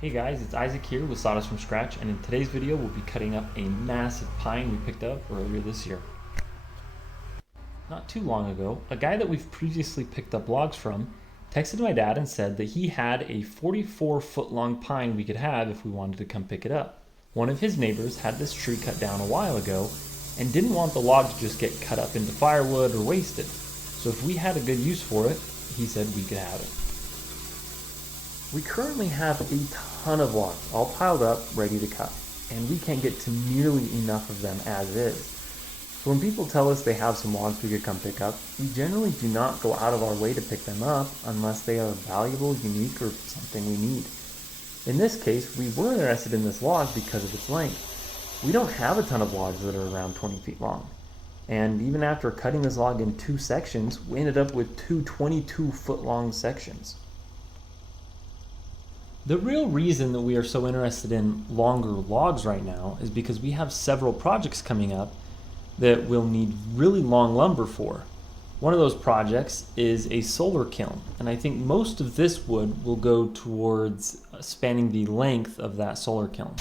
Hey guys, it's Isaac here with Sawdust from Scratch, and in today's video we'll be cutting up a massive pine we picked up earlier this year. Not too long ago, a guy that we've previously picked up logs from texted my dad and said that he had a 44-foot long pine we could have if we wanted to come pick it up. One of his neighbors had this tree cut down a while ago and didn't want the log to just get cut up into firewood or wasted. So if we had a good use for it, he said we could have it. We currently have a ton of logs all piled up, ready to cut, and we can't get to nearly enough of them as is. So when people tell us they have some logs we could come pick up, we generally do not go out of our way to pick them up unless they are valuable, unique, or something we need. In this case, we were interested in this log because of its length. We don't have a ton of logs that are around 20 feet long. And even after cutting this log in 2 sections, we ended up with two 22-foot long sections. The real reason that we are so interested in longer logs right now is because we have several projects coming up that we'll need really long lumber for. One of those projects is a solar kiln, and I think most of this wood will go towards spanning the length of that solar kiln.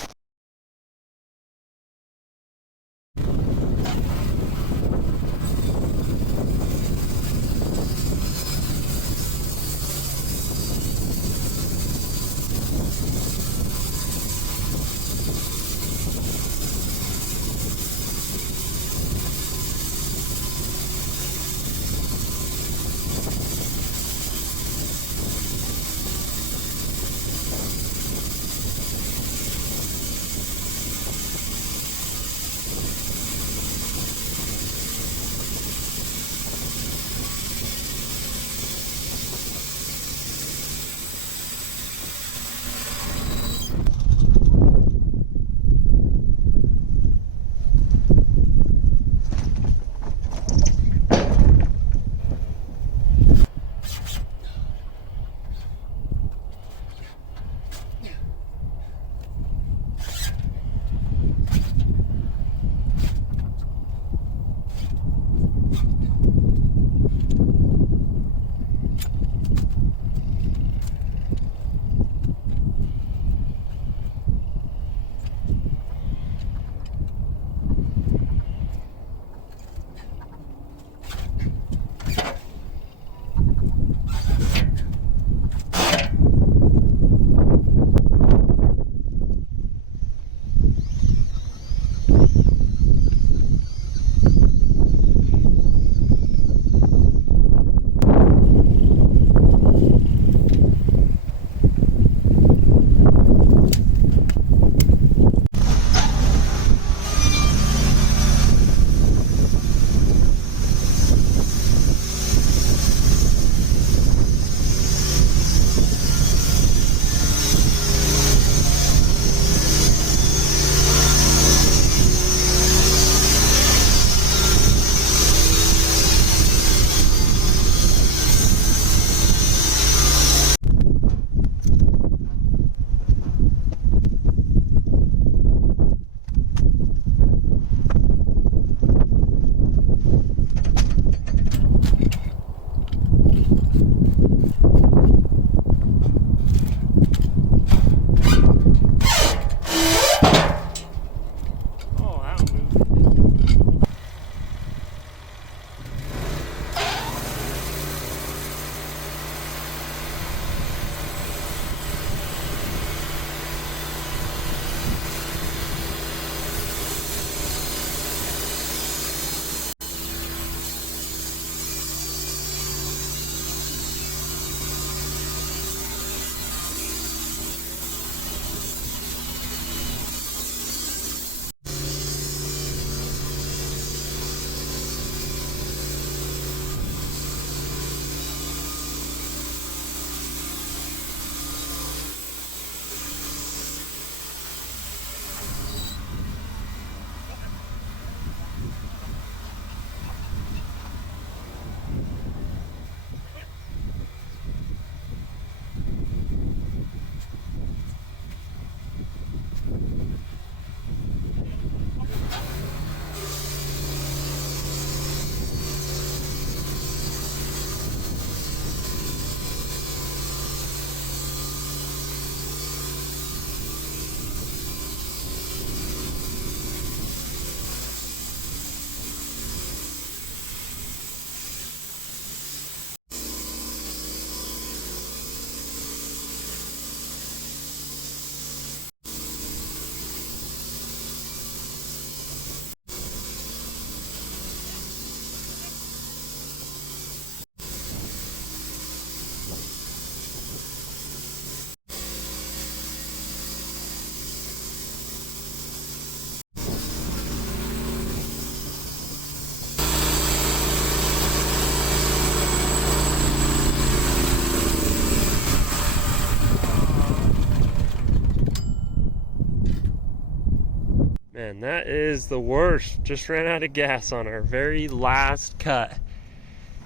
Man, that is the worst. Just ran out of gas on our very last cut.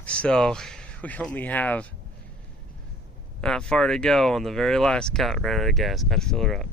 So we only have not far to go on the very last cut. Ran out of gas. Got to fill her up.